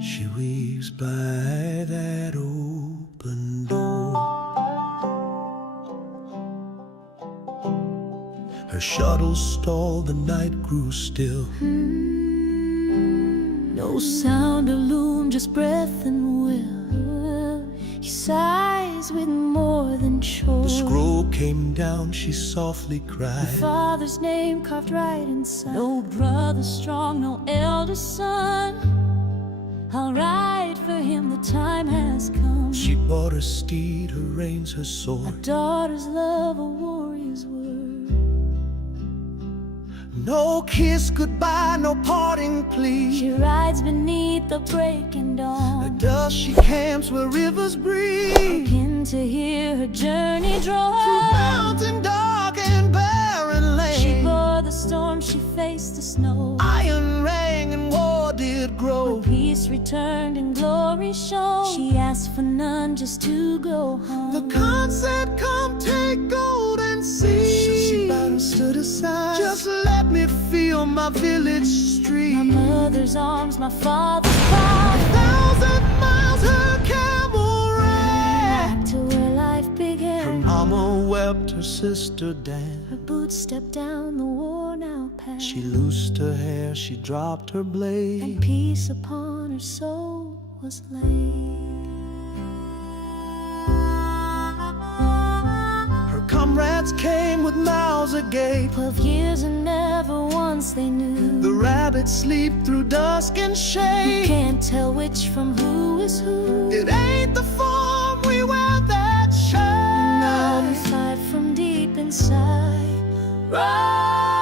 She weaves by that open door. Her shuttle stalled, the night grew still. No sound of loom, just breath and will. He sighs with more than choice. The scroll came down, she softly cried. Father's name carved right inside. No brother strong, no elder son. I'll ride for him, the time has come. She bought her steed, her reins, her A sword. daughter's love, a warrior's word. No kiss goodbye, no parting plea. She rides beneath the breaking dawn. At dusk she camps where rivers breathe. Looking to hear her journey draw. Through mountain dark and barren lane. She bore the storm, she faced the snow. Iron rang and war did grow. When peace returned and glory shone, she asked for none, just to go home. The khan said, come take gold and see. She bowed and stood aside. Just let me feel my village street. My mother's arms, my father's pride. 1,000 miles her camel ran. Back to where life Her began. mama wept, her sister Her danced. boots stepped down the worn-out path. She loosed her hair, she dropped her And blade. peace upon her soul was laid. Her comrades came with mouths agape. 12 years and never once they knew. The rabbits sleep through dusk and You shade. can't tell which from who is who. It ain't the form we wear that Now we shine. fight from deep inside. Rise!